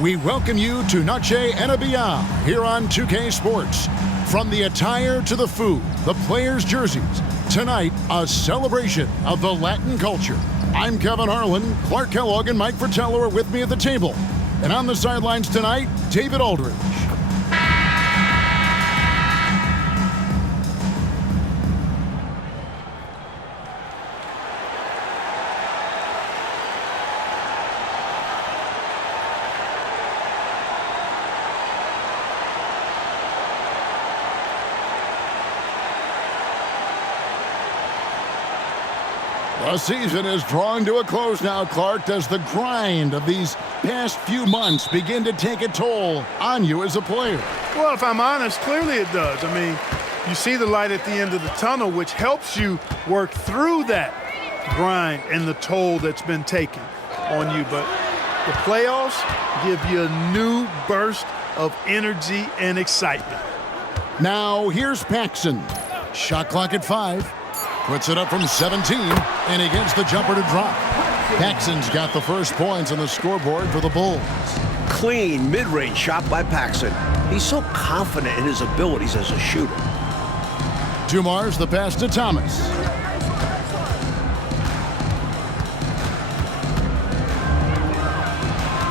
We welcome you to Noche and Beyond here on 2K Sports. From the attire to the food, the players' jerseys, tonight a celebration of the Latin culture. I'm Kevin Harlan. Clark Kellogg and Mike Fratello are with me at the table. And on the sidelines tonight, David Aldridge. The season is drawing to a close now, Clark, as the grind of these past few months begin to take a toll on you as a player. Well, if I'm honest, clearly it does. I mean, you see the light at the end of the tunnel, which helps you work through that grind and the toll that's been taken on you. But the playoffs give you a new burst of energy and excitement. Now, here's Paxson. Shot clock at 5. Puts it up from 17, and he gets the jumper to drop. Paxson's got the first points on the scoreboard for the Bulls. Clean mid-range shot by Paxson. He's so confident in his abilities as a shooter. Dumars the pass to Thomas.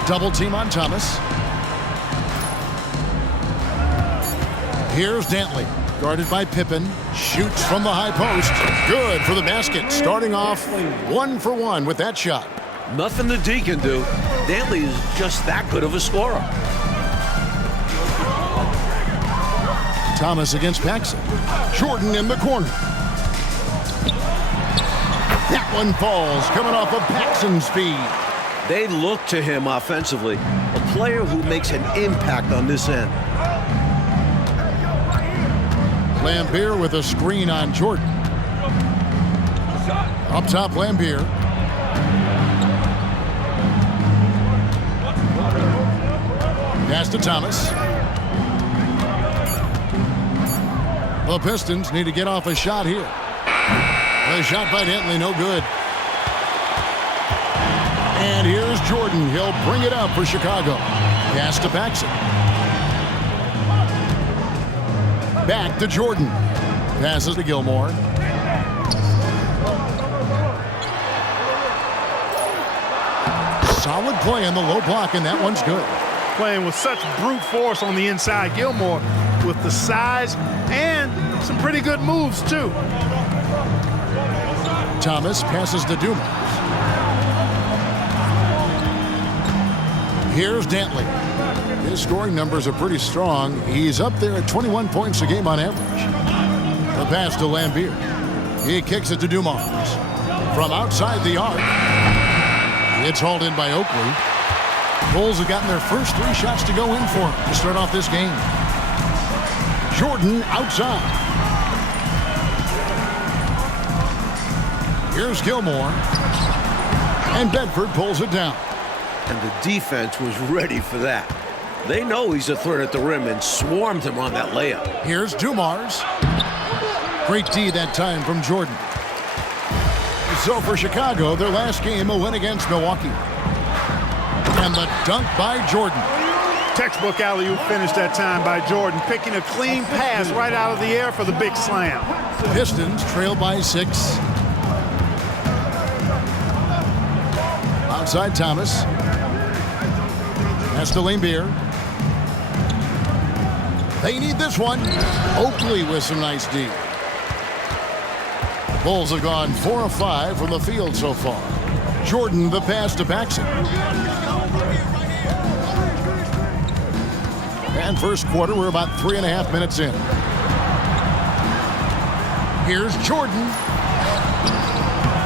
Double team on Thomas. Here's Dantley. Guarded by Pippen, shoots from the high post. Good for the basket, starting off 1 for 1 with that shot. Nothing the D can do. Dantley is just that good of a scorer. Thomas against Paxson. Jordan in the corner. That one falls, coming off of Paxson's feed. They look to him offensively, a player who makes an impact on this end. Lambier with a screen on Jordan. Up top, Lambier. Pass to Thomas. The Pistons need to get off a shot here. The shot by Dantley, no good. And here's Jordan. He'll bring it up for Chicago. Pass to Paxson. Back to Jordan. Passes to Gilmore. Solid play on the low block, and that one's good. Playing with such brute force on the inside. Gilmore with the size and some pretty good moves, too. Thomas passes to Dumars. Here's Dantley. His scoring numbers are pretty strong. He's up there at 21 points a game on average. The pass to Lambier. He kicks it to Dumars. From outside the arc. It's hauled in by Oakley. Bulls have gotten their first 3 shots to go in for him to start off this game. Jordan outside. Here's Gilmore. And Bedford pulls it down. And the defense was ready for that. They know he's a threat at the rim and swarmed him on that layup. Here's Dumars. Great D that time from Jordan. So for Chicago, their last game, a win against Milwaukee. And the dunk by Jordan. Textbook alley-oop finish that time by Jordan, picking a clean pass right out of the air for the big slam. Pistons trail by 6. Outside Thomas. That's to Lambier. They need this one. Oakley with some nice D. Bulls have gone 4 of 5 from the field so far. Jordan the pass to Paxson. And first quarter, we're about 3.5 minutes in. Here's Jordan.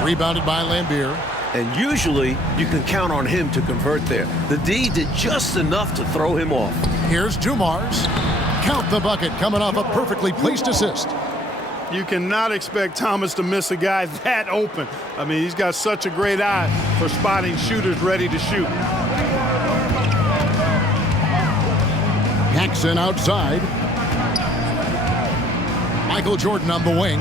Rebounded by Lambier. And usually, you can count on him to convert there. The D did just enough to throw him off. Here's Dumars. Count the bucket, coming off a perfectly placed assist. You cannot expect Thomas to miss a guy that open. I mean, he's got such a great eye for spotting shooters ready to shoot. Paxson outside. Michael Jordan on the wing.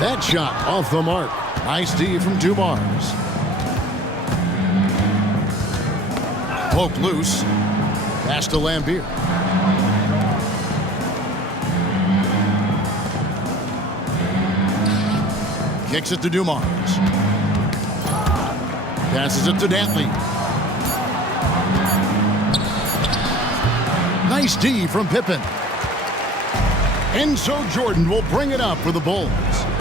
That shot off the mark. Nice D from Dumars. Poked loose. Pass to Lambier. Kicks it to Dumars. Passes it to Dantley. Nice D from Pippen. And so Jordan will bring it up for the Bulls.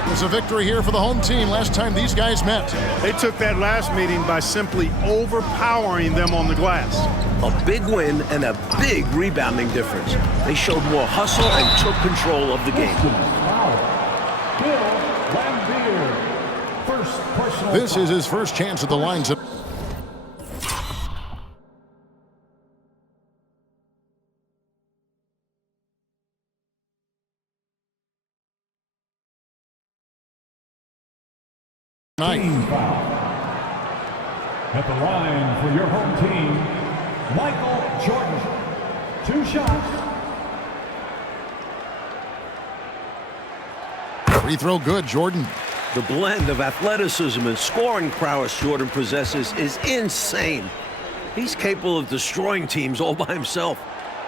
It's a victory here for the home team last time these guys met. They took that last meeting by simply overpowering them on the glass. A big win and a big rebounding difference. They showed more hustle and took control of the game. This is his first chance at the lines of Team foul. At the line for your home team, Michael Jordan. 2 shots. free throw good, Jordan. The blend of athleticism and scoring prowess Jordan possesses is insane. He's capable of destroying teams all by himself.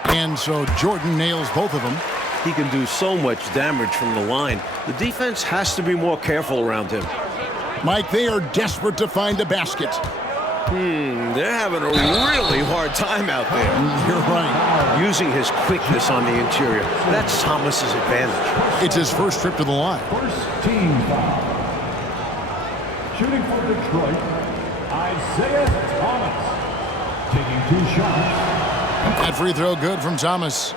And so Jordan nails both of them. He can do so much damage from the line. The defense has to be more careful around him. Mike, they are desperate to find a basket. They're having a really hard time out there. You're right. Using his quickness on the interior. That's Thomas's advantage. It's his first trip to the line. First team foul. Shooting for Detroit, Isaiah Thomas. Taking 2 shots. That free throw good from Thomas.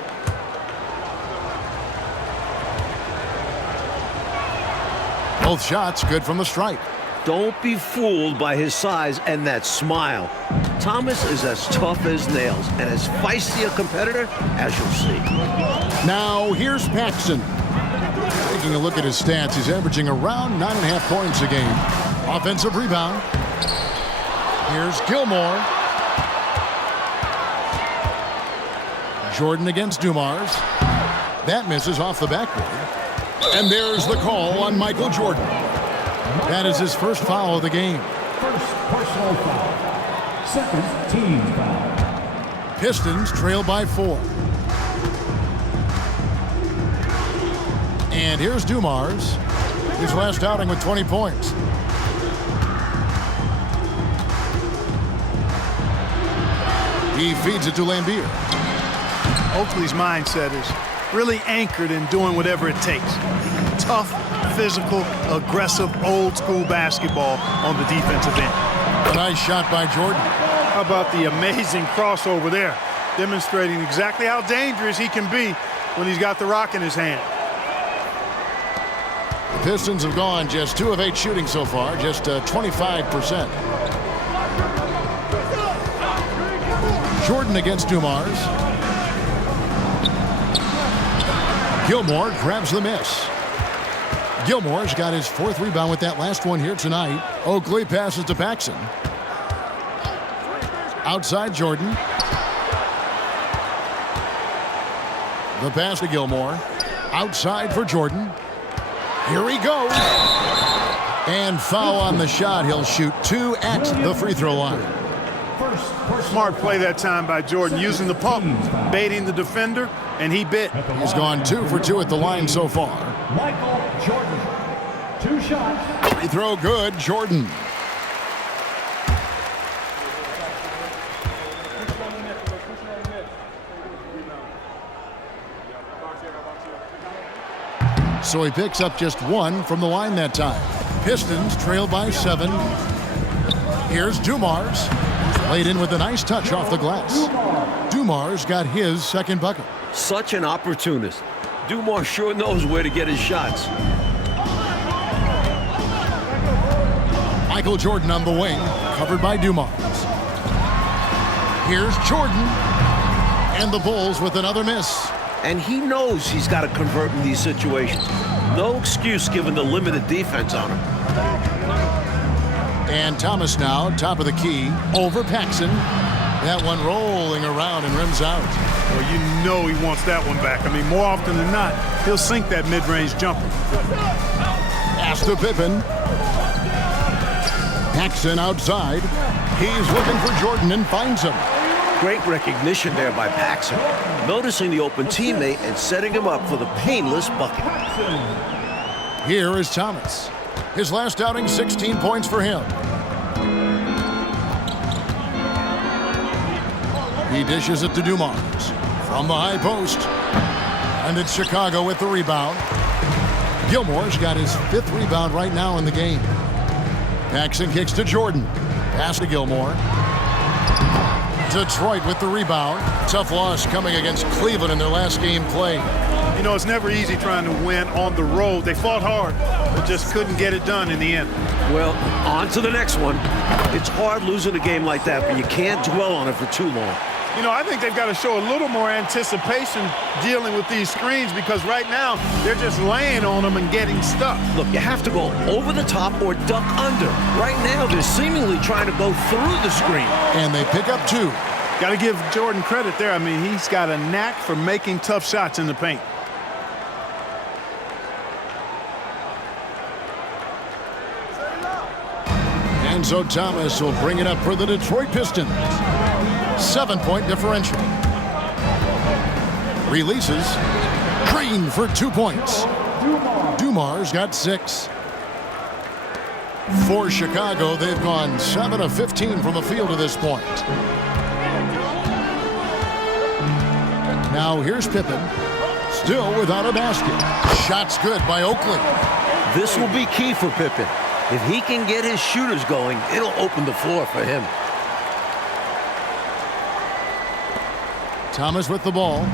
Both shots good from the stripe. Don't be fooled by his size and that smile. Thomas is as tough as nails and as feisty a competitor as you'll see. Now here's Paxson. Taking a look at his stats, he's averaging around 9.5 points a game. Offensive rebound. Here's Gilmore. Jordan against Dumars. That misses off the backboard. And there's the call on Michael Jordan. That is his first foul of the game. First personal foul. Second team foul. Pistons trail by 4. And here's Dumars. His last outing with 20 points. He feeds it to Lambier. Oakley's mindset is really anchored in doing whatever it takes. Tough, physical, aggressive, old-school basketball on the defensive end. A nice shot by Jordan. How about the amazing crossover there, demonstrating exactly how dangerous he can be when he's got the rock in his hand. The Pistons have gone just 2 of 8 shooting so far, just 25%. Jordan against Dumars. Gilmore grabs the miss. Gilmore's got his 4th rebound with that last one here tonight. Oakley passes to Paxson. Outside Jordan. The pass to Gilmore. Outside for Jordan. Here he goes. And foul on the shot. He'll shoot 2 at the free throw line. Smart play that time by Jordan, using the pump, baiting the defender, and he bit. He's gone 2 for 2 at the line so far. Michael Jordan. 2 shots. Free throw good, Jordan. So he picks up just 1 from the line that time. Pistons trail by 7. Here's Dumars. Laid in with a nice touch off the glass. Dumars got his 2nd bucket. Such an opportunist. Dumars sure knows where to get his shots. Michael Jordan on the wing, covered by Dumars. Here's Jordan. And the Bulls with another miss. And he knows he's got to convert in these situations. No excuse given the limited defense on him. And Thomas now, top of the key, over Paxson. That one rolling around and rims out. Well, you know he wants that one back. I mean, more often than not, he'll sink that mid-range jumper. Pass to Pippen. Paxson outside. He's looking for Jordan and finds him. Great recognition there by Paxson, noticing the open teammate and setting him up for the painless bucket. Here is Thomas. His last outing, 16 points for him. He dishes it to Dumars from the high post. And it's Chicago with the rebound. Gilmore's got his 5th rebound right now in the game. Paxson kicks to Jordan. Pass to Gilmore. Detroit with the rebound. Tough loss coming against Cleveland in their last game played. You know, it's never easy trying to win on the road. They fought hard, but just couldn't get it done in the end. Well, on to the next one. It's hard losing a game like that, but you can't dwell on it for too long. You know, I think they've got to show a little more anticipation dealing with these screens, because right now they're just laying on them and getting stuck. Look, you have to go over the top or duck under. Right now, they're seemingly trying to go through the screen. And they pick up 2. Got to give Jordan credit there. I mean, he's got a knack for making tough shots in the paint. And so Thomas will bring it up for the Detroit Pistons. 7-point differential. Releases. Green for 2 points. Dumars got 6. For Chicago, they've gone 7 of 15 from the field to this point. Now here's Pippen. Still without a basket. Shot's good by Oakley. This will be key for Pippen. If he can get his shooters going, it'll open the floor for him. Thomas with the ball.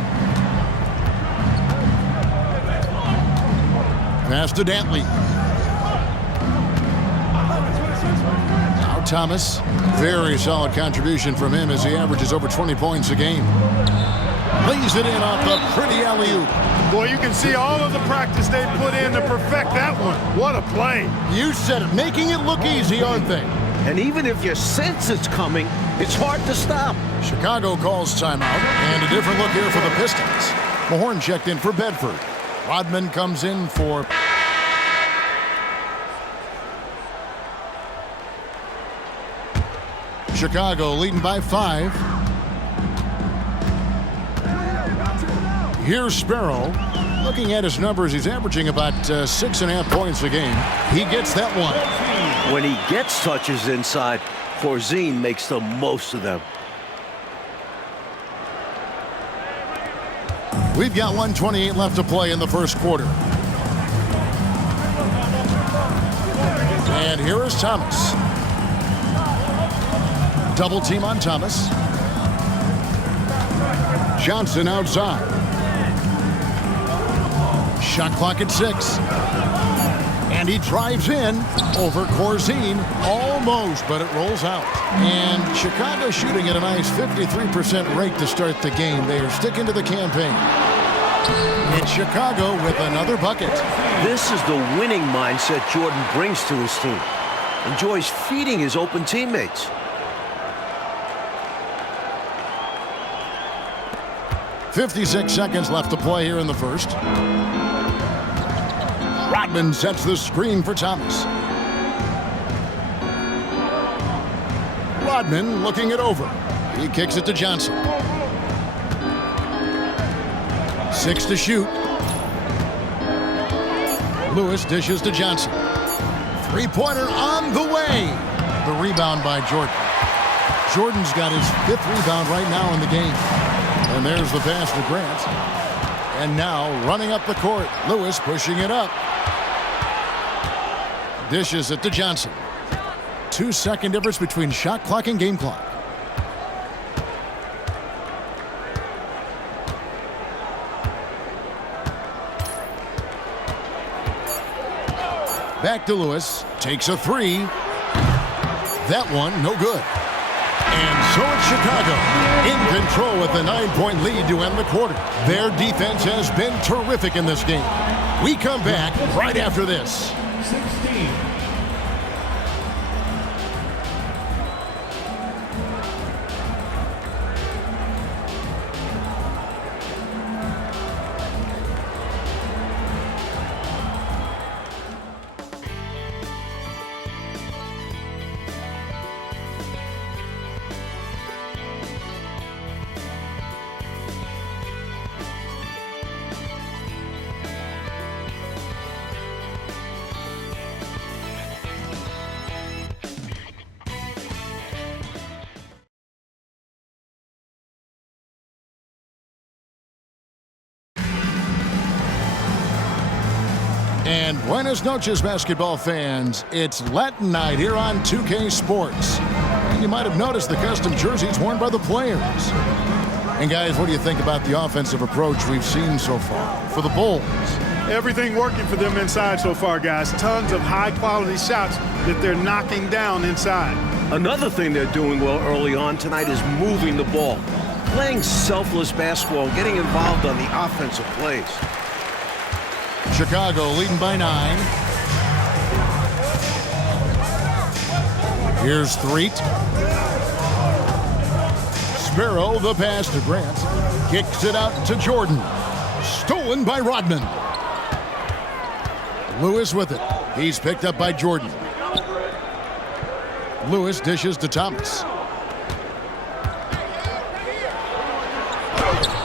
Pass to Dantley. Now Thomas. Very solid contribution from him as he averages over 20 points a game. Lays it in off the pretty alley-oop. Boy, you can see all of the practice they put in to perfect that one. What a play. You said it. Making it look easy, aren't they? And even if you sense it's coming, it's hard to stop. Chicago calls timeout, and a different look here for the Pistons. Mahorn checked in for Bedford. Rodman comes in for... Chicago leading by 5. Here's Sparrow. Looking at his numbers, he's averaging about 6.5 points a game. He gets that one. When he gets touches inside, Corzine makes the most of them. We've got 1:28 left to play in the first quarter. And here is Thomas. Double team on Thomas. Johnson outside. Shot clock at 6. And he drives in over Corzine. Almost, but it rolls out. And Chicago shooting at a nice 53% rate to start the game. They are sticking to the campaign. It's Chicago with another bucket. This is the winning mindset Jordan brings to his team. Enjoys feeding his open teammates. 56 seconds left to play here in the first. Rodman sets the screen for Thomas. Rodman looking it over. He kicks it to Johnson. 6 to shoot. Lewis dishes to Johnson. Three-pointer on the way. The rebound by Jordan. Jordan's got his 5th rebound right now in the game. And there's the pass to Grant. And now running up the court. Lewis pushing it up. Dishes it to Johnson. 2-second difference between shot clock and game clock. Back to Lewis. Takes a 3. That one, no good. And so it's Chicago in control with a 9-point lead to end the quarter. Their defense has been terrific in this game. We come back right after this. 16. And buenas noches, basketball fans. It's Latin night here on 2K Sports. And you might have noticed the custom jerseys worn by the players. And guys, what do you think about the offensive approach we've seen so far for the Bulls? Everything working for them inside so far, guys. Tons of high-quality shots that they're knocking down inside. Another thing they're doing well early on tonight is moving the ball. Playing selfless basketball, getting involved on the offensive plays. Chicago leading by 9. Here's Threet. Sparrow, the pass to Grant. Kicks it out to Jordan. Stolen by Rodman. Lewis with it. He's picked up by Jordan. Lewis dishes to Thomas.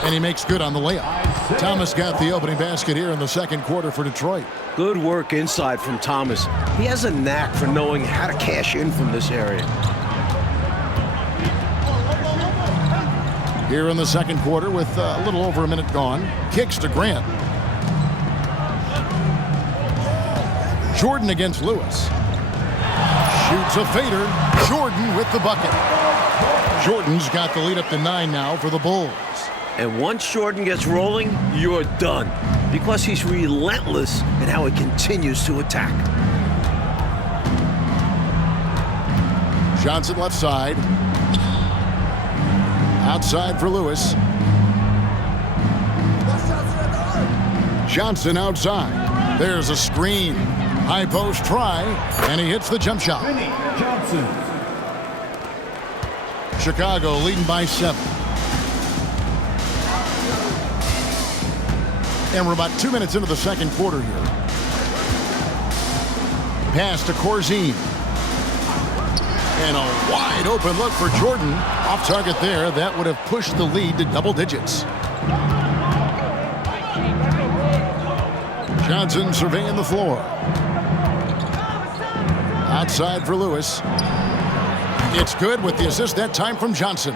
And he makes good on the layup. Thomas got the opening basket here in the second quarter for Detroit. Good work inside from Thomas. He has a knack for knowing how to cash in from this area. Here in the second quarter with a little over a minute gone. Kicks to Grant. Jordan against Lewis. Shoots a fader. Jordan with the bucket. Jordan's got the lead up to 9 now for the Bulls. And once Jordan gets rolling, you're done. Because he's relentless in how he continues to attack. Johnson left side. Outside for Lewis. Johnson outside. There's a screen. High post try, and he hits the jump shot. Johnson. Chicago leading by 7. And we're about 2 minutes into the second quarter here. Pass to Corzine. And a wide open look for Jordan. Off target there. That would have pushed the lead to double digits. Johnson surveying the floor. Outside for Lewis. It's good with the assist that time from Johnson.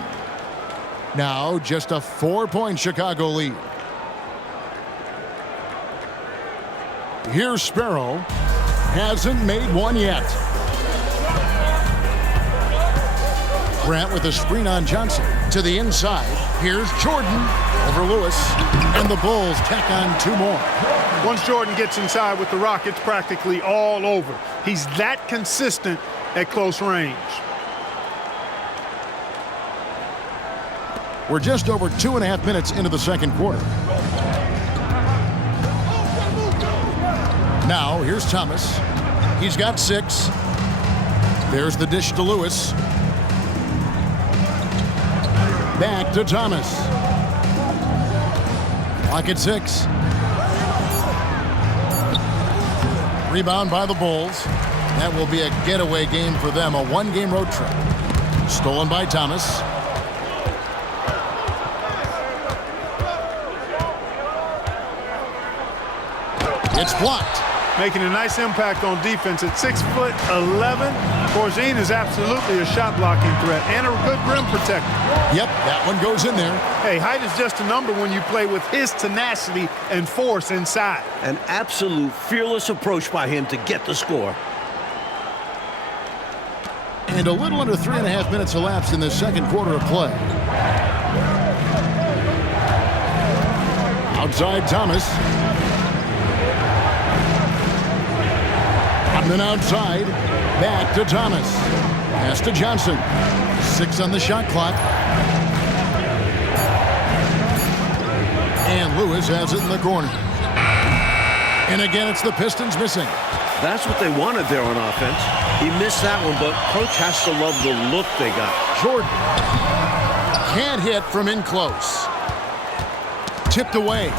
Now just a 4-point Chicago lead. Here's Sparrow. Hasn't made one yet. Grant with a screen on Johnson. To the inside. Here's Jordan over Lewis. And the Bulls tack on 2 more. Once Jordan gets inside with the rock, it's practically all over. He's that consistent at close range. We're just over 2.5 minutes into the second quarter. Now, here's Thomas. He's got 6. There's the dish to Lewis. Back to Thomas. Clock at 6. Rebound by the Bulls. That will be a getaway game for them, a 1-game road trip. Stolen by Thomas. It's blocked. Making a nice impact on defense at 6'11". Corzine is absolutely a shot blocking threat and a good rim protector. Yep, that one goes in there. Hey, height is just a number when you play with his tenacity and force inside. An absolute fearless approach by him to get the score. And a little under 3.5 minutes elapsed in the second quarter of play. Outside Thomas. And then outside, back to Thomas. Pass to Johnson. 6 on the shot clock. And Lewis has it in the corner. And again, it's the Pistons missing. That's what they wanted there on offense. He missed that one, but coach has to love the look they got. Jordan can't hit from in close. Tipped away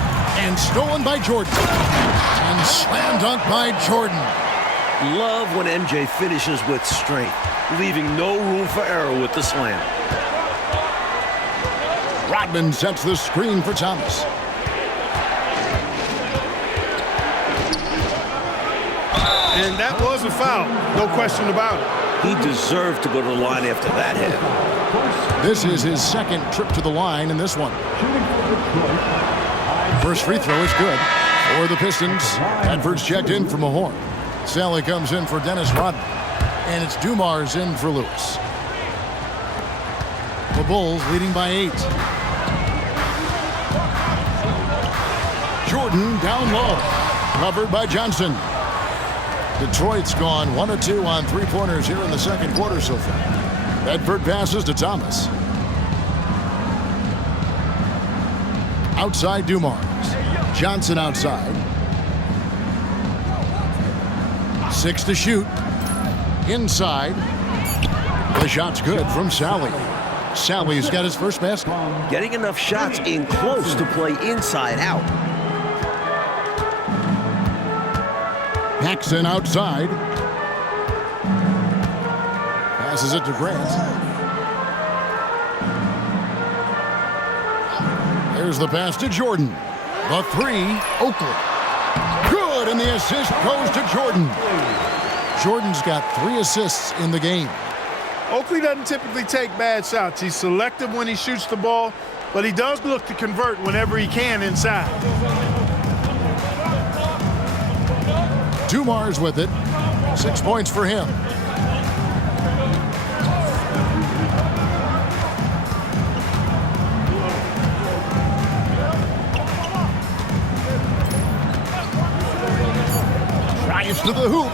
and stolen by Jordan. And slam dunk by Jordan. Love when MJ finishes with strength, leaving no room for error with the slam. Rodman sets the screen for Thomas. And that was a foul, no question about it. He deserved to go to the line after that hit. This is his second trip to the line in this one. First free throw is good. For the Pistons, Bedford's checked in for Mahorn. Sally comes in for Dennis Rodman. And it's Dumars in for Lewis. The Bulls leading by 8. Jordan down low. Covered by Johnson. Detroit's gone 1 of 2 on three-pointers here in the second quarter so far. Bedford passes to Thomas. Outside Dumars. Johnson outside. 6 to shoot. Inside. The shot's good from Sally. Sally's got his first basket. Getting enough shots in close to play inside out. Paxson outside. Passes it to Grant. There's the pass to Jordan. The 3, Oakley. Good, and the assist goes to Jordan. Jordan's got 3 assists in the game. Oakley doesn't typically take bad shots. He's selective when he shoots the ball, but he does look to convert whenever he can inside. Dumars with it. 6 points for him. Tries to the hoop.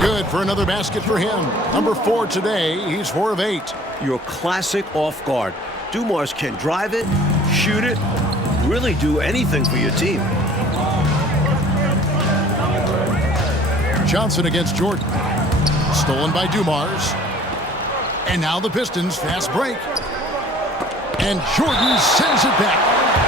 Good for another basket for him. Number 4 today. He's 4 of 8. Your classic off guard. Dumars can drive it, shoot it, really do anything for your team. Johnson against Jordan. Stolen by Dumars. And now the Pistons fast break. And Jordan sends it back.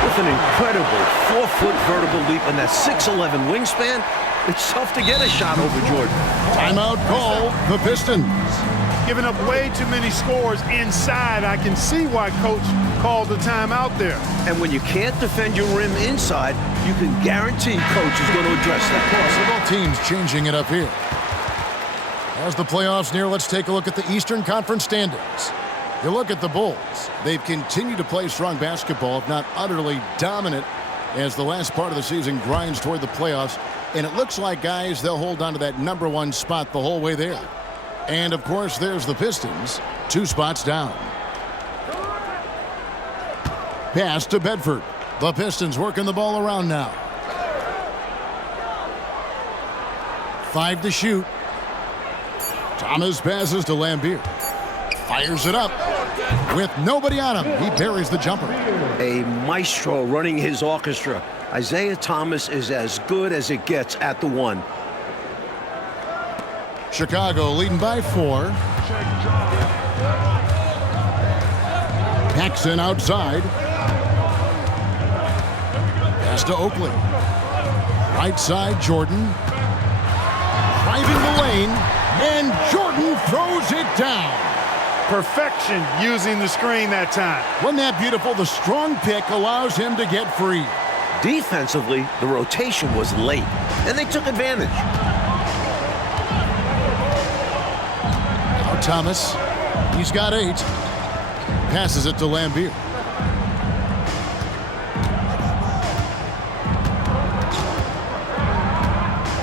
With an incredible 4-foot vertical leap and that 6'11" wingspan, it's tough to get a shot over Jordan. Timeout call, the Pistons. Giving up way too many scores inside. I can see why Coach called the timeout there. And when you can't defend your rim inside, you can guarantee Coach is going to address that. Both teams changing it up here. As the playoffs near, let's take a look at the Eastern Conference standings. You look at the Bulls. They've continued to play strong basketball, if not utterly dominant, as the last part of the season grinds toward the playoffs. And it looks like, guys, they'll hold on to that number 1 spot the whole way there. And, of course, there's the Pistons, 2 spots down. Pass to Bedford. The Pistons working the ball around now. 5 to shoot. Thomas passes to Lambier. Fires it up. With nobody on him, he buries the jumper. A maestro running his orchestra. Isaiah Thomas is as good as it gets at the 1. Chicago leading by 4. Paxson outside. Pass to Oakley. Right side, Jordan. Driving the lane, and Jordan throws it down. Perfection using the screen that time. Wasn't that beautiful? The strong pick allows him to get free. Defensively, the rotation was late, and they took advantage. Now Thomas, he's got 8. Passes it to Lambier.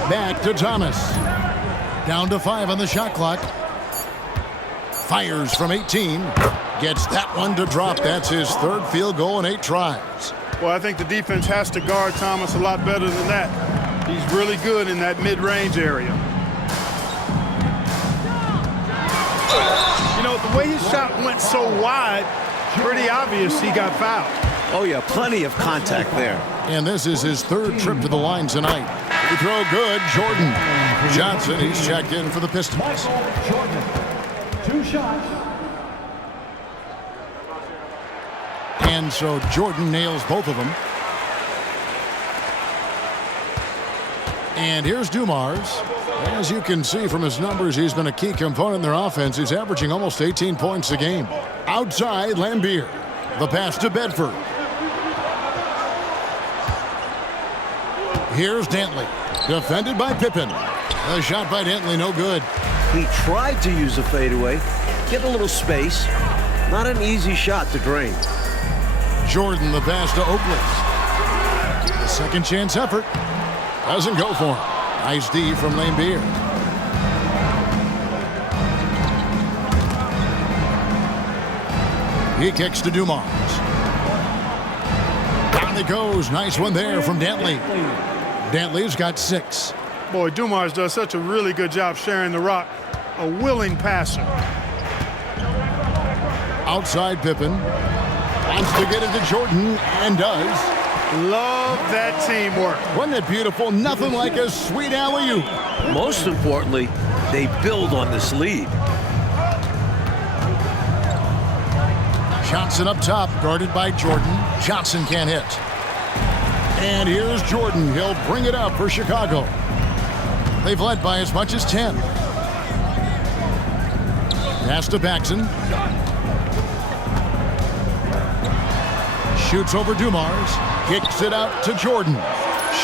Back to Thomas. Down to 5 on the shot clock. Fires from 18. Gets that one to drop. That's his 3rd field goal in 8 tries. Well, I think the defense has to guard Thomas a lot better than that. He's really good in that mid-range area. You know, the way his shot went so wide, pretty obvious he got fouled. Oh, yeah, plenty of contact there. And this is his 3rd trip to the line tonight. Free throw good, Jordan. Johnson, he's checked in for the Pistons. Michael Jordan, 2 shots. And so Jordan nails both of them. And here's Dumars. As you can see from his numbers, he's been a key component in their offense. He's averaging almost 18 points a game. Outside, Lambier. The pass to Bedford. Here's Dantley. Defended by Pippen. The shot by Dantley, no good. He tried to use a fadeaway, get a little space. Not an easy shot to drain. Jordan, the pass to Oakley. The Second chance effort. Doesn't go for him. Nice D from Lambier. He kicks to Dumars. Down it goes. Nice one there from Dantley. Dantley's got 6. Boy, Dumars does such a really good job sharing the rock. A willing passer. Outside Pippen. Wants to get it to Jordan, and does. Love that teamwork. Wasn't it beautiful? Nothing like a sweet alley-oop. Most importantly, they build on this lead. Johnson up top, guarded by Jordan. Johnson can't hit. And here's Jordan. He'll bring it up for Chicago. They've led by as much as 10. Pass to Paxson. Shoots over Dumars. Kicks it out to Jordan.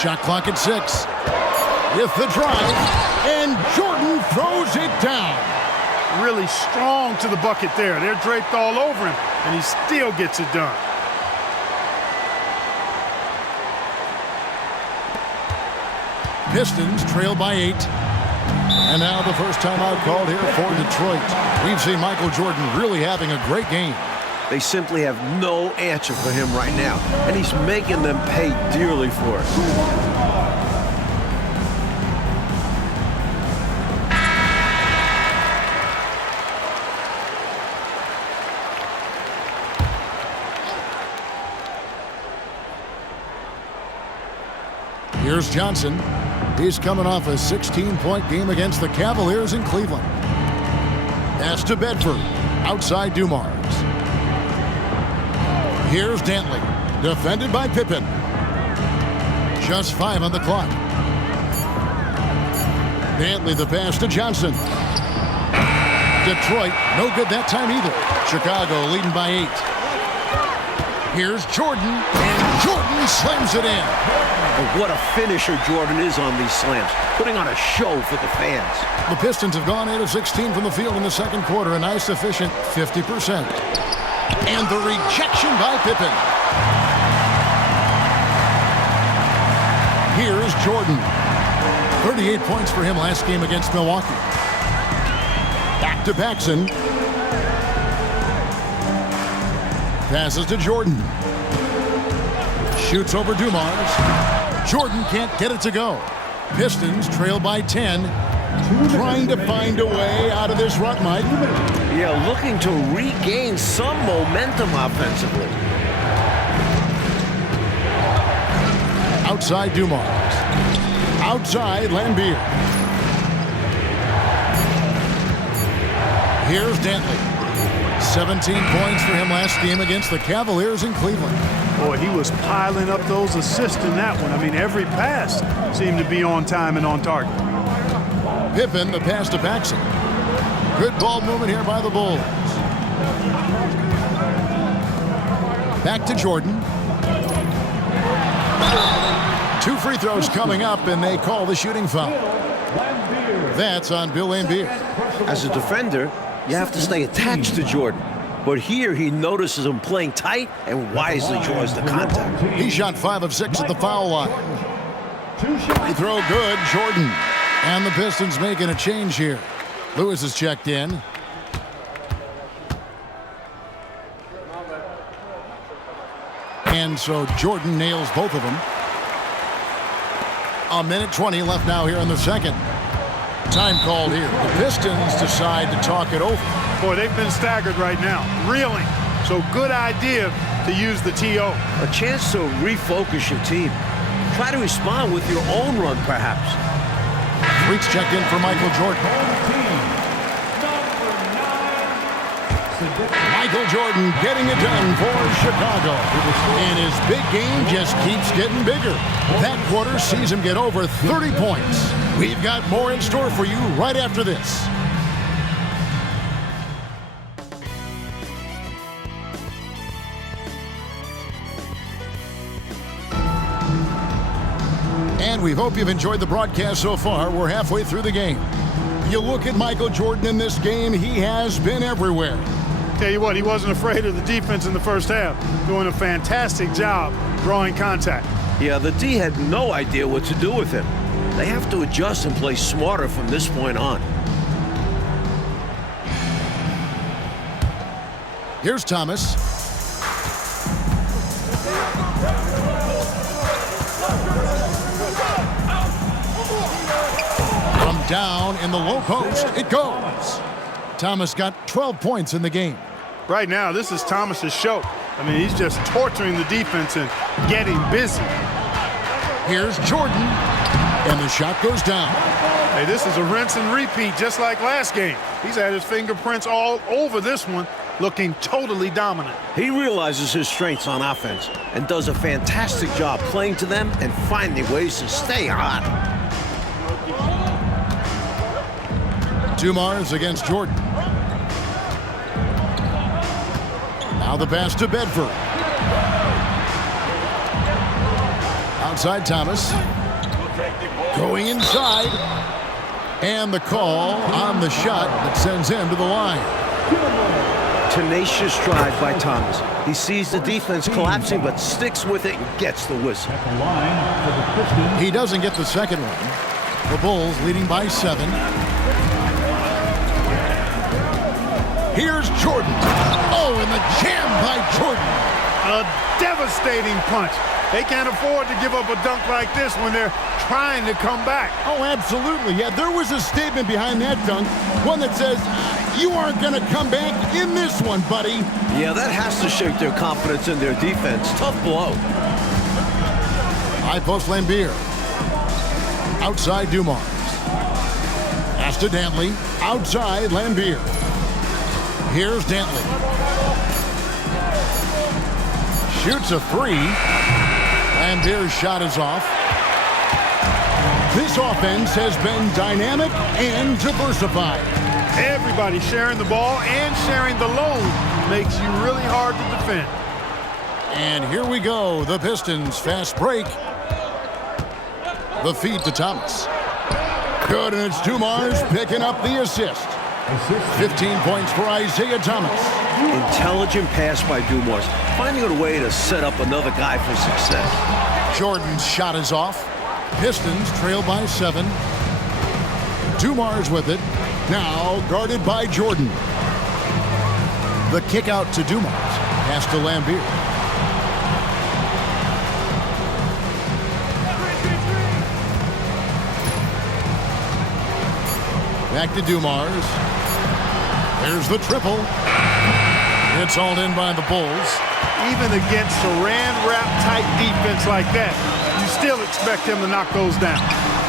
Shot clock at 6. With the drive. And Jordan throws it down. Really strong to the bucket there. They're draped all over him, and he still gets it done. Pistons trail by 8. And now the first timeout called here for Detroit. We've seen Michael Jordan really having a great game. They simply have no answer for him right now, and he's making them pay dearly for it. Here's Johnson. He's coming off a 16-point game against the Cavaliers in Cleveland. Pass to Bedford. Outside Dumars. Here's Dantley. Defended by Pippen. Just 5 on the clock. Dantley the pass to Johnson. Detroit, no good that time either. Chicago leading by 8. Here's Jordan, and Jordan slams it in. But what a finisher Jordan is on these slams, putting on a show for the fans. The Pistons have gone 8 of 16 from the field in the second quarter, a nice efficient 50%. And the rejection by Pippen. Here's Jordan. 38 points for him last game against Milwaukee. Back to Paxson. Passes to Jordan. Shoots over Dumars. Jordan can't get it to go. Pistons trail by 10. Trying to find a way out of this rut, Mike. Yeah, looking to regain some momentum offensively. Outside Dumars. Outside Lambier. Here's Dantley. 17 points for him last game against the Cavaliers in Cleveland. Boy, he was piling up those assists in that one. I mean, every pass seemed to be on time and on target. Pippen, the pass to Paxson. Good ball movement here by the Bulls. Back to Jordan. 2 free throws coming up, and they call the shooting foul. That's on Bill Lambier. As a defender, you have to stay attached to Jordan. But here he notices him playing tight and wisely draws the contact. He shot 5 of 6 at the foul line. Free throw good, Jordan. And the Pistons making a change here. Lewis is checked in. And so Jordan nails both of them. 1:20 left now here in the second. Time called here. The Pistons decide to talk it over. Boy, they've been staggered right now. Reeling. So good idea to use the TO. A chance to refocus your team. Try to respond with your own run, perhaps. Freaks checked in for Michael Jordan. Michael Jordan getting it done for Chicago. And his big game just keeps getting bigger. That quarter sees him get over 30 points. We've got more in store for you right after this. And we hope you've enjoyed the broadcast so far. We're halfway through the game. You look at Michael Jordan in this game, he has been everywhere. Tell you what, he wasn't afraid of the defense in the first half, doing a fantastic job drawing contact. Yeah, the D had no idea what to do with him. They have to adjust and play smarter from this point on. Here's Thomas. From down in the low post, it goes. Thomas got 12 points in the game. Right now, this is Thomas's show. I mean, he's just torturing the defense and getting busy. Here's Jordan, and the shot goes down. Hey, this is a rinse and repeat just like last game. He's had his fingerprints all over this one, looking totally dominant. He realizes his strengths on offense and does a fantastic job playing to them and finding ways to stay hot. Dumars against Jordan. Now the pass to Bedford. Outside Thomas. Going inside. And the call on the shot that sends him to the line. Tenacious drive by Thomas. He sees the defense collapsing but sticks with it and gets the whistle. At the line for the Pistons. He doesn't get the second one. The Bulls leading by 7. Here's Jordan. Oh, and the jam by Jordan. A devastating punch. They can't afford to give up a dunk like this when they're trying to come back. Oh, absolutely. Yeah, there was a statement behind that dunk. One that says, you aren't going to come back in this one, buddy. Yeah, that has to shake their confidence in their defense. Tough blow. High post Lambier. Outside Dumars. Pass to Dantley. Outside Lambier. Here's Dantley. Shoots a 3. Lambier's shot is off. This offense has been dynamic and diversified. Everybody sharing the ball and sharing the load makes you really hard to defend. And here we go. The Pistons fast break. The feed to Thomas. Good, and it's Dumars picking up the assist. 15 points for Isaiah Thomas. Intelligent pass by Dumars, finding a way to set up another guy for success. Jordan's shot is off. Pistons trail by 7. Dumars with it. Now guarded by Jordan. The kick out to Dumars. Pass to Lambier. Back to Dumars. There's the triple. It's hauled in by the Bulls. Even against saran wrap type defense like that, you still expect him to knock those down.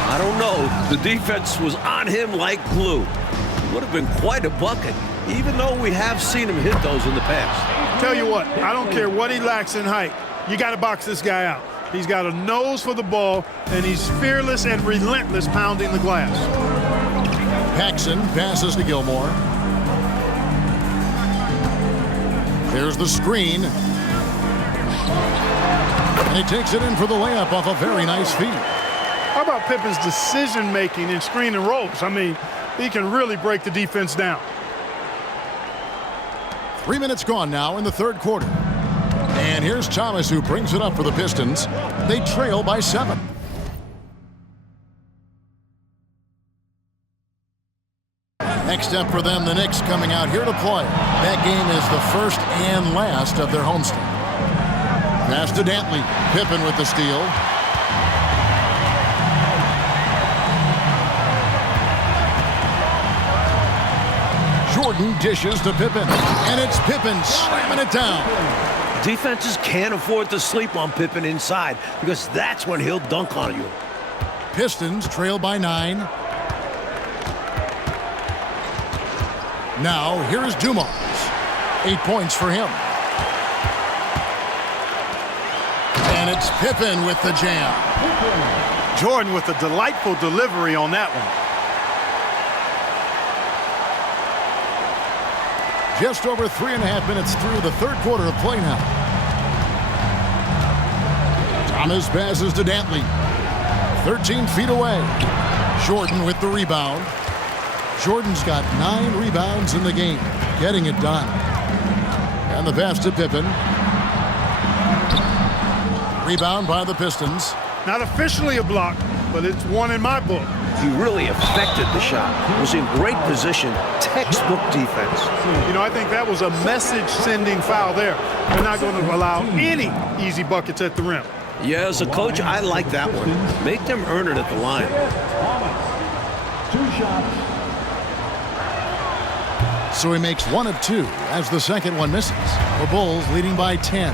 I don't know. The defense was on him like glue. Would have been quite a bucket, even though we have seen him hit those in the past. Tell you what, I don't care what he lacks in height. You got to box this guy out. He's got a nose for the ball, and he's fearless and relentless pounding the glass. Paxson passes to Gilmore. There's the screen. And he takes it in for the layup off a very nice feed. How about Pippen's decision-making in screen and rolls? I mean, he can really break the defense down. 3 minutes gone now in the third quarter. And here's Thomas, who brings it up for the Pistons. They trail by 7. Next up for them, the Knicks coming out here to play. That game is the first and last of their homestand. Pass to Dantley. Pippen with the steal. Jordan dishes to Pippen. And it's Pippen slamming it down. Defenses can't afford to sleep on Pippen inside because that's when he'll dunk on you. Pistons trail by 9. Now, here is Dumars. 8 points for him. And it's Pippen with the jam. Jordan with a delightful delivery on that one. Just over 3.5 minutes through the third quarter of play now. Thomas passes to Dantley. 13 feet away. Jordan with the rebound. Jordan's got 9 rebounds in the game, getting it done. And the pass to Pippen. Rebound by the Pistons. Not officially a block, but it's one in my book. He really affected the shot. Was in great position. Textbook defense. You know, I think that was a message-sending foul there. They're not going to allow any easy buckets at the rim. Yeah, as a coach, I like that one. Make them earn it at the line. Thomas. 2 shots. So he makes 1 of 2 as the second one misses. The Bulls leading by 10.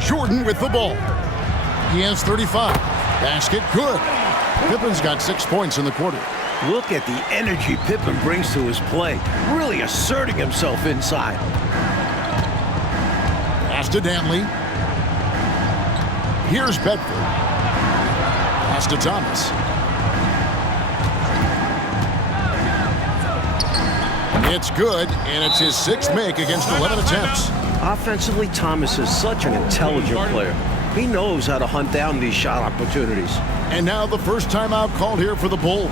Jordan with the ball. He has 35. Basket good. Pippen's got 6 points in the quarter. Look at the energy Pippen brings to his play. Really asserting himself inside. Pass to Dantley. Here's Bedford. Pass to Thomas. It's good, and it's his 6th make against 11 attempts. Offensively, Thomas is such an intelligent player. He knows how to hunt down these shot opportunities. And now the first timeout called here for the Bulls.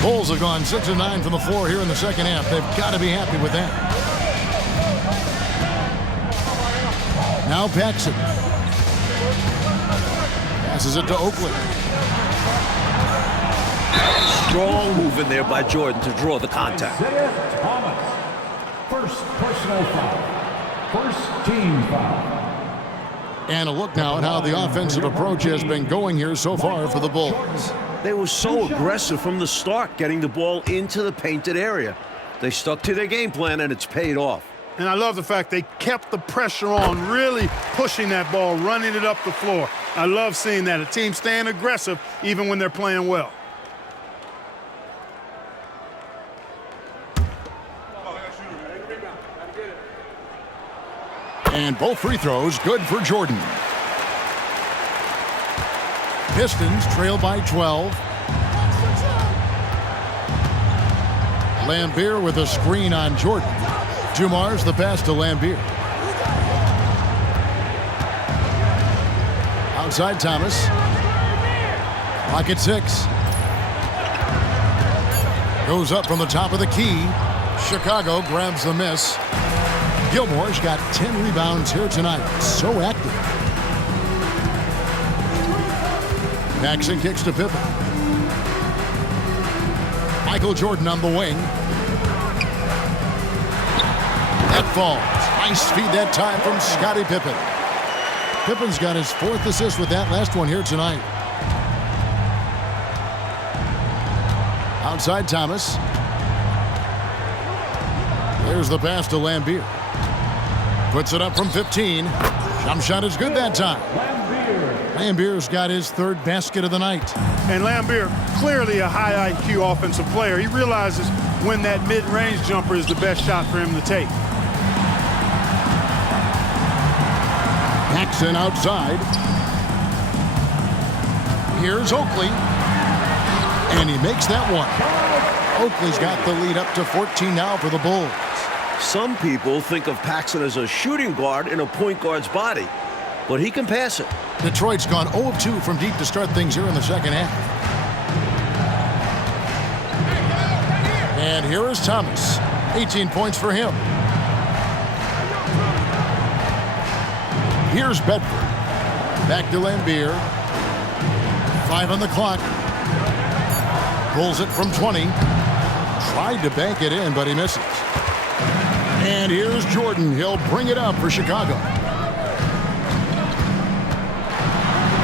Bulls have gone 6 of 9 from the floor here in the second half. They've got to be happy with that. Now Paxson. Passes it to Oakley. Strong move in there by Jordan to draw the contact. Isaiah Thomas. First personal foul. First team foul. And a look now at how the offensive approach has been going here so far for the Bulls. They were so aggressive from the start, getting the ball into the painted area. They stuck to their game plan, and it's paid off. And I love the fact they kept the pressure on, really pushing that ball, running it up the floor. I love seeing that. A team staying aggressive even when they're playing well. And both free throws good for Jordan. Pistons trail by 12. Lambier with a screen on Jordan. Dumars the pass to Lambier. Outside Thomas. Clock at 6. Goes up from the top of the key. Chicago grabs the miss. Gilmore's got 10 rebounds here tonight. So active. Paxson kicks to Pippen. Michael Jordan on the wing. That falls. Nice feed that time from Scottie Pippen. Pippen's got his 4th assist with that last one here tonight. Outside Thomas. There's the pass to Lambier. Puts it up from 15. Jump shot is good that time. Lambier's got his 3rd basket of the night. And Lambier, clearly a high IQ offensive player. He realizes when that mid-range jumper is the best shot for him to take. Paxson outside. Here's Oakley. And he makes that one. Oakley's got the lead up to 14 now for the Bulls. Some people think of Paxson as a shooting guard in a point guard's body, but he can pass it. Detroit's gone 0 of 2 from deep to start things here in the second half. And here is Thomas. 18 points for him. Here's Bedford. Back to Lambier. 5 on the clock. Pulls it from 20. Tried to bank it in, but he misses. And here's Jordan. He'll bring it up for Chicago.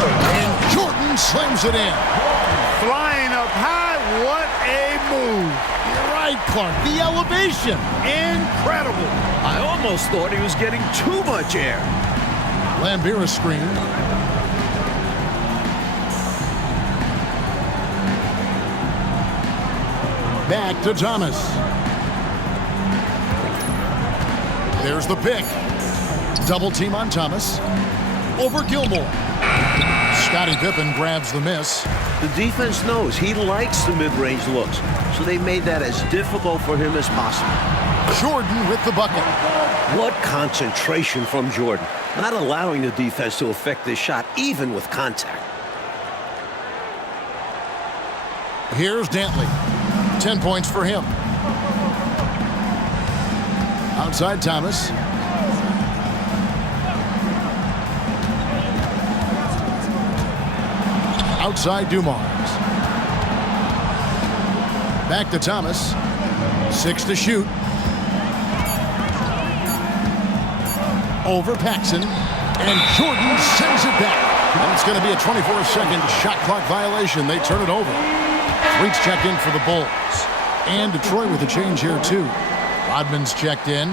And Jordan slams it in. Flying up high, what a move. You're right, Clark. The elevation. Incredible. I almost thought he was getting too much air. Lambier screen. Back to Thomas. There's the pick. Double team on Thomas. Over Gilmore. Scottie Pippen grabs the miss. The defense knows he likes the mid-range looks, so they made that as difficult for him as possible. Jordan with the bucket. What concentration from Jordan. not allowing the defense to affect this shot, even with contact. Here's Dantley. 10 points for him. Outside Thomas. Outside Dumars. Back to Thomas. 6 to shoot. Over Paxson. And Jordan sends it back. And it's going to be a 24-second shot clock violation. They turn it over. Threet's checked in for the Bulls. And Detroit with a change here, too. Rodman's checked in.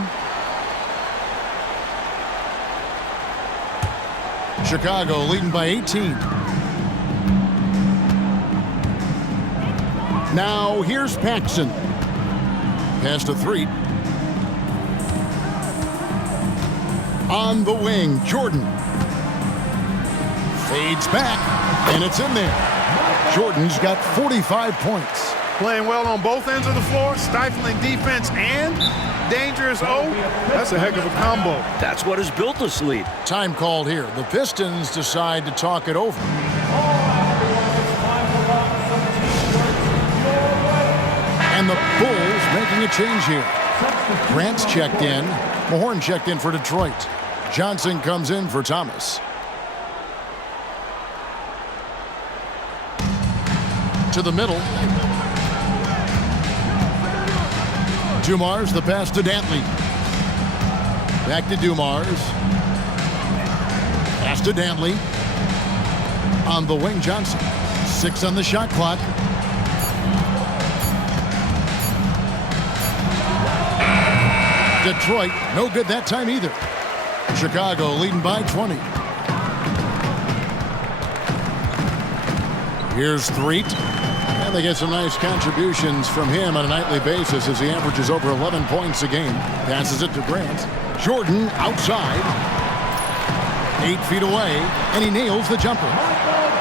Chicago leading by 18. Now here's Paxson. Pass to Threet. On the wing, Jordan. Fades back, and it's in there. Jordan's got 45 points. Playing well on both ends of the floor, stifling defense and dangerous O. That's a heck of a combo. That's what has built this lead. Time called here. The Pistons decide to talk it over. And the Bulls making a change here. Grant's checked in. Mahorn checked in for Detroit. Johnson comes in for Thomas. To the middle. Dumars, the pass to Dantley. Back to Dumars. Pass to Dantley. On the wing, Johnson. 6 on the shot clock. Detroit, no good that time either. Chicago leading by 20. Here's Threet. And they get some nice contributions from him on a nightly basis as he averages over 11 points a game. Passes it to Grant. Jordan outside. 8 feet away, and he nails the jumper.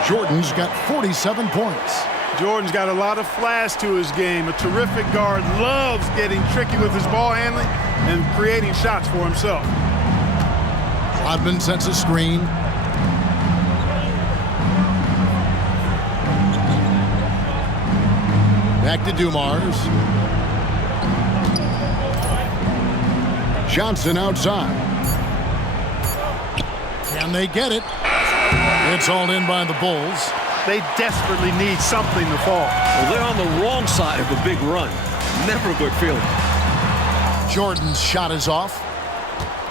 Jordan's got 47 points. Jordan's got a lot of flash to his game. A terrific guard, loves getting tricky with his ball handling and creating shots for himself. Rodman sets a screen. Back to Dumars. Johnson outside. Can they get it? It's hauled in by the Bulls. They desperately need something to fall. Well, they're on the wrong side of a big run. Never a good feeling. Jordan's shot is off.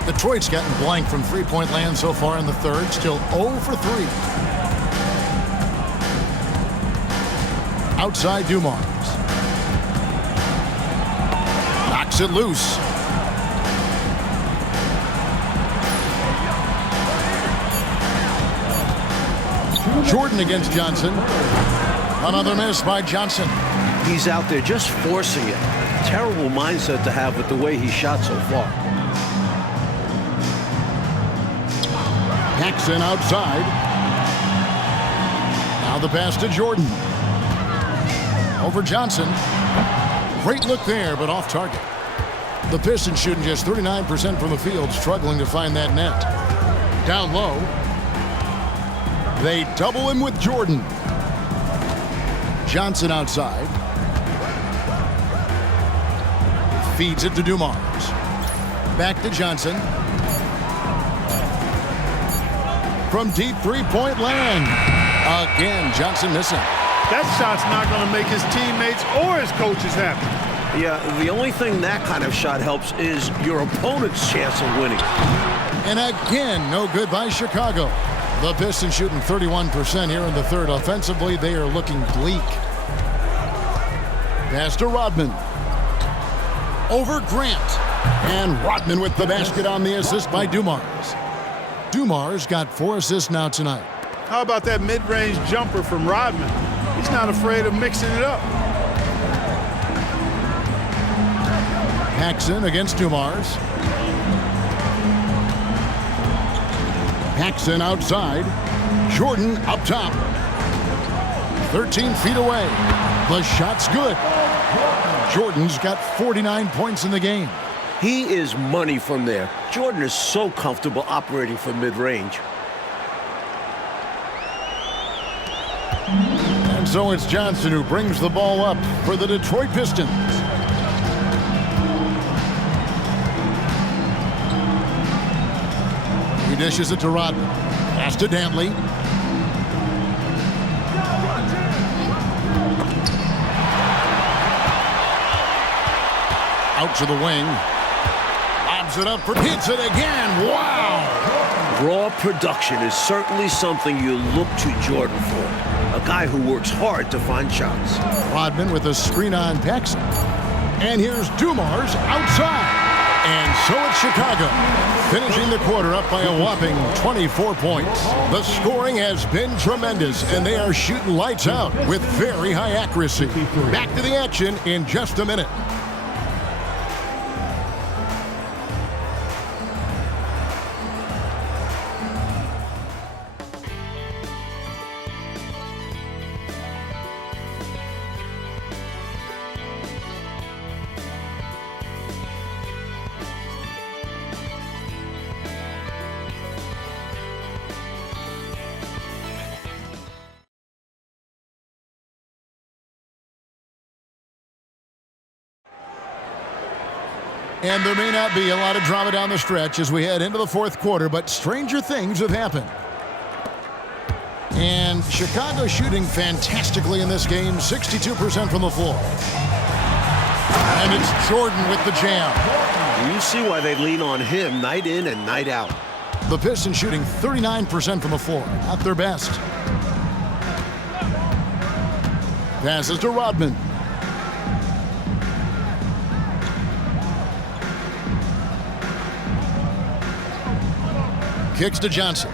Detroit's gotten blank from three-point land so far in the third. Still 0 for 3. Outside Dumars. Knocks it loose. Jordan against Johnson. Another miss by Johnson. He's out there just forcing it. Terrible mindset to have with the way he shot so far. Paxson outside. Now the pass to Jordan. Over Johnson. Great look there, but off target. The Pistons shooting just 39% from the field, struggling to find that net. Down low. They double him with Jordan. Johnson outside. Feeds it to Dumars. Back to Johnson. From deep three-point land. Again, Johnson missing. That shot's not going to make his teammates or his coaches happy. Yeah, the only thing that kind of shot helps is your opponent's chance of winning. And again, no good by Chicago. The Pistons shooting 31% here in the third. Offensively, they are looking bleak. Pass to Rodman. Over Grant. And Rodman with the basket on the assist by Dumars. Dumars got 4 assists now tonight. How about that mid-range jumper from Rodman? He's not afraid of mixing it up. Paxson against Dumars. Paxson outside. Jordan up top. 13 feet away. The shot's good. Jordan's got 49 points in the game. He is money from there. Jordan is so comfortable operating from mid-range. And so it's Johnson who brings the ball up for the Detroit Pistons. He dishes it to Rodman. Pass to Dantley. Out to the wing. Lobs it up for hits it again. Wow! Raw production is certainly something you look to Jordan for. A guy who works hard to find shots. Rodman with a screen on Paxson. And here's Dumars outside. And so it's Chicago, finishing the quarter up by a whopping 24 points. The scoring has been tremendous, and they are shooting lights out with very high accuracy. Back to the action in just a minute. And there may not be a lot of drama down the stretch as we head into the fourth quarter, but stranger things have happened. And Chicago shooting fantastically in this game, 62% from the floor. And it's Jordan with the jam. You see why they lean on him night in and night out. The Pistons shooting 39% from the floor, not their best. Passes to Rodman. Kicks to Johnson.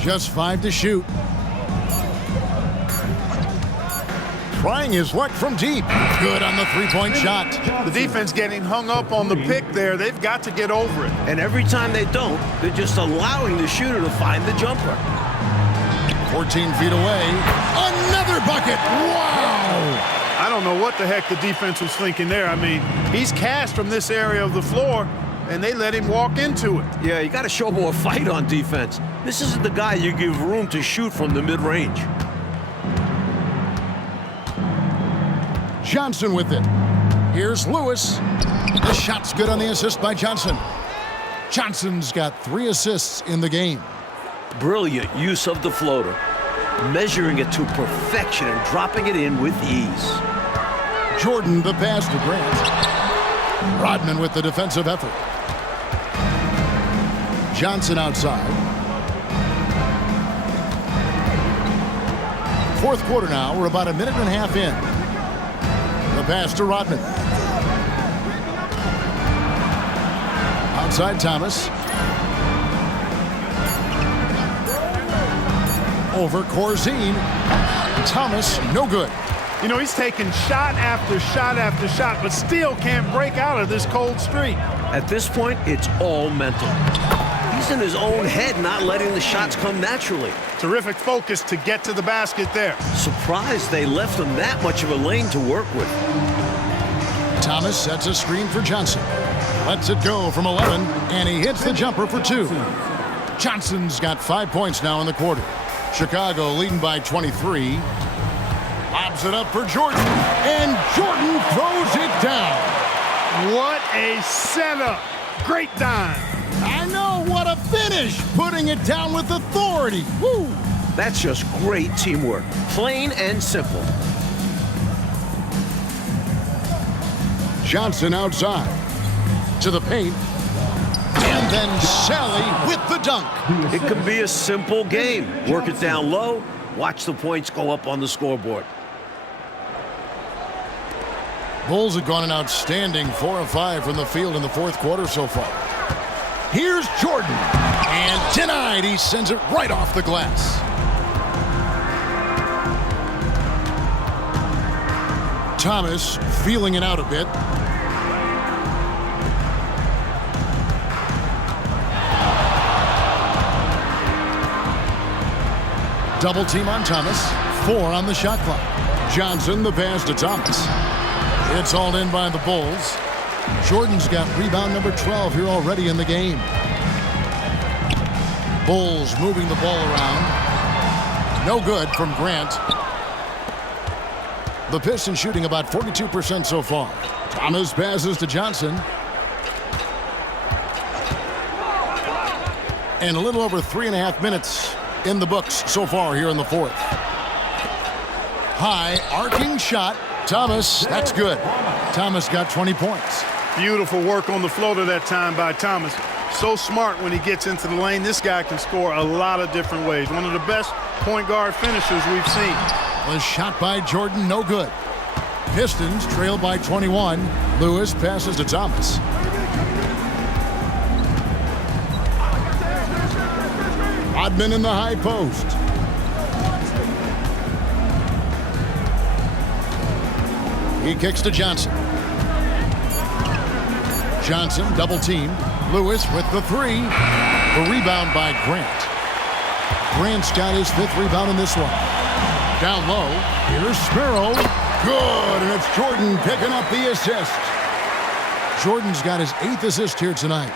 Just 5 to shoot. Trying his luck from deep. Good on the three-point shot. The defense getting hung up on the pick there. They've got to get over it. And every time they don't, they're just allowing the shooter to find the jumper. 14 feet away. Another bucket. Wow! I don't know what the heck the defense was thinking there. I mean, he's cast from this area of the floor, and they let him walk into it. Yeah, you got to show more fight on defense. This isn't the guy you give room to shoot from the mid-range. Johnson with it. Here's Lewis. The shot's good on the assist by Johnson. Johnson's got 3 assists in the game. Brilliant use of the floater. Measuring it to perfection and dropping it in with ease. Jordan the pass to Grant. Rodman with the defensive effort. Johnson outside. Fourth quarter now. We're about a minute and a half in. The pass to Rodman. Outside Thomas. Over Corzine. Thomas, no good. You know, he's taking shot after shot after shot, but still can't break out of this cold streak. At this point, it's all mental. He's in his own head, not letting the shots come naturally. Terrific focus to get to the basket there. Surprised they left him that much of a lane to work with. Thomas sets a screen for Johnson. Lets it go from 11, and he hits the jumper for 2. Johnson's got 5 points now in the quarter. Chicago leading by 23. Lobs it up for Jordan, and Jordan throws it down. What a setup. Great dime. I know, what a finish. Putting it down with authority. Woo! That's just great teamwork. Plain and simple. Johnson outside. To the paint. And then Sally with the dunk. It could be a simple game. Work it down low, watch the points go up on the scoreboard. Bulls have gone an outstanding 4 of 5 from the field in the fourth quarter so far. Here's Jordan. And denied. He sends it right off the glass. Thomas feeling it out a bit. Double team on Thomas. 4 on the shot clock. Johnson the pass to Thomas. It's all in by the Bulls. Jordan's got rebound number 12 here already in the game. Bulls moving the ball around. No good from Grant. The Pistons shooting about 42% so far. Thomas passes to Johnson. And a little over 3.5 minutes in the books so far here in the fourth. High arcing shot. Thomas, that's good. Thomas got 20 points. Beautiful work on the floater that time by Thomas. So smart when he gets into the lane. This guy can score a lot of different ways. One of the best point guard finishers we've seen. The shot by Jordan, no good. Pistons trail by 21. Lewis passes to Thomas. Rodman in the high post. He kicks to Johnson. Johnson double team. Lewis with the three. The rebound by Grant. Grant's got his 5th rebound in this one. Down low. Here's Sparrow. Good, and it's Jordan picking up the assist. Jordan's got his 8th assist here tonight.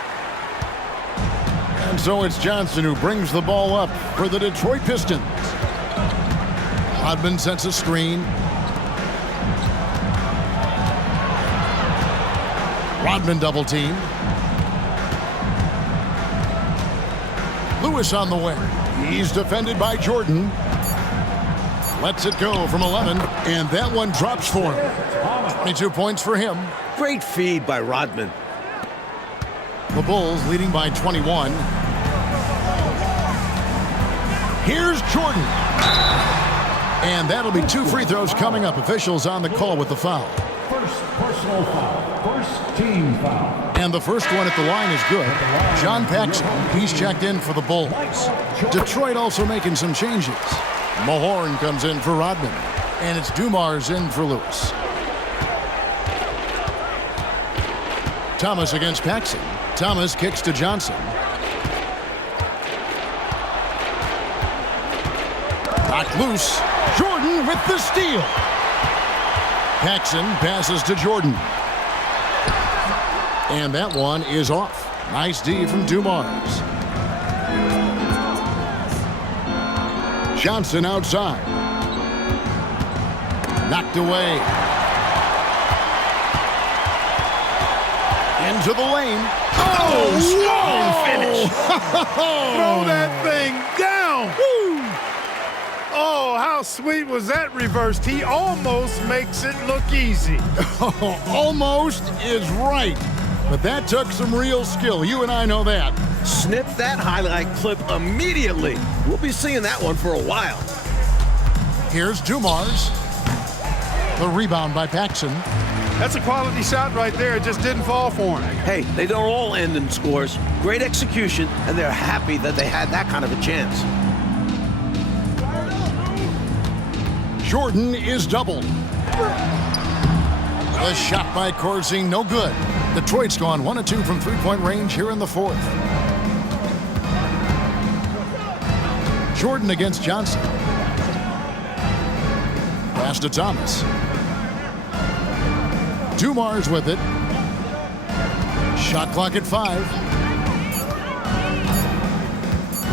And so it's Johnson who brings the ball up for the Detroit Pistons. Rodman sets a screen. Rodman double team. Lewis on the wing. He's defended by Jordan. Lets it go from 11, and that one drops for him. 22 points for him. Great feed by Rodman. The Bulls leading by 21. Here's Jordan. And that'll be 2 free throws coming up. Officials on the call with the foul. First personal foul. First team foul. And the first one at the line is good. John Paxson, he's checked in for the Bulls. Detroit also making some changes. Mahorn comes in for Rodman. And it's Dumars in for Lewis. Thomas against Paxson. Thomas kicks to Johnson. Knocked loose. Jordan with the steal. Paxson passes to Jordan. And that one is off. Nice D from Dumars. Johnson outside. Knocked away. Into the lane. Oh, strong finish. Throw that thing down. Woo. Oh, how sweet was that reversed? He almost makes it look easy. Almost is right. But that took some real skill. You and I know that. Snip that highlight clip immediately. We'll be seeing that one for a while. Here's Dumars. The rebound by Paxson. That's a quality shot right there. It just didn't fall for him. Hey, they don't all end in scores. Great execution, and they're happy that they had that kind of a chance. Jordan is doubled. The shot by Corsi, no good. Detroit's gone 1 of 2 from three-point range here in the fourth. Jordan against Johnson. Pass to Thomas. Dumars with it. Shot clock at 5.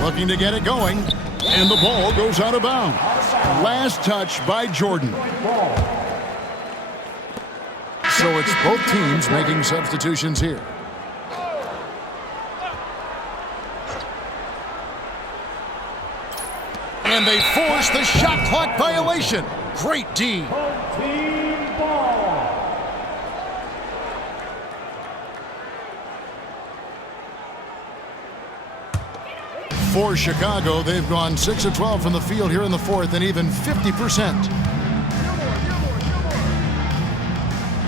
Looking to get it going. And the ball goes out of bounds. Last touch by Jordan. So it's both teams making substitutions here. And they force the shot clock violation. Great D. Team ball. For Chicago, they've gone 6 of 12 from the field here in the fourth and even 50%.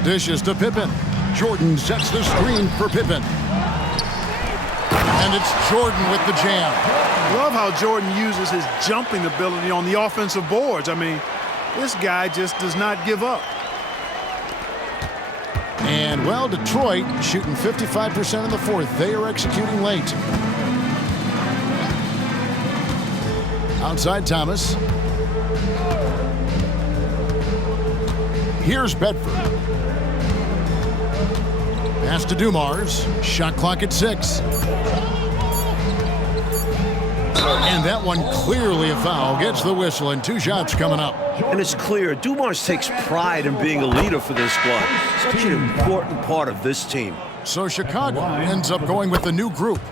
Dishes to Pippen. Jordan sets the screen for Pippen. And it's Jordan with the jam. Love how Jordan uses his jumping ability on the offensive boards. I mean, this guy just does not give up. And, well, Detroit shooting 55% in the fourth. They are executing late. Outside Thomas. Here's Bedford. Pass to Dumars. Shot clock at 6. And that one clearly a foul. Gets the whistle and 2 shots coming up. And it's clear Dumars takes pride in being a leader for this squad. Such an important part of this team. So Chicago ends up going with the new group.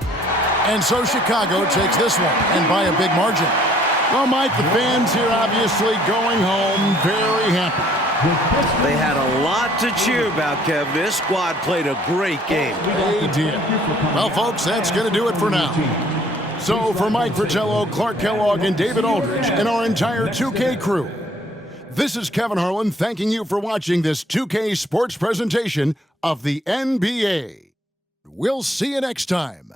And so Chicago takes this one, and by a big margin. Well, Mike, the fans here obviously going home very happy. They had a lot to cheer about, Kev. This squad played a great game. They did. Well, folks, that's going to do it for now. So for Mike Fratello, Clark Kellogg, and David Aldridge, and our entire 2K crew, this is Kevin Harlan thanking you for watching this 2K sports presentation of the NBA. We'll see you next time.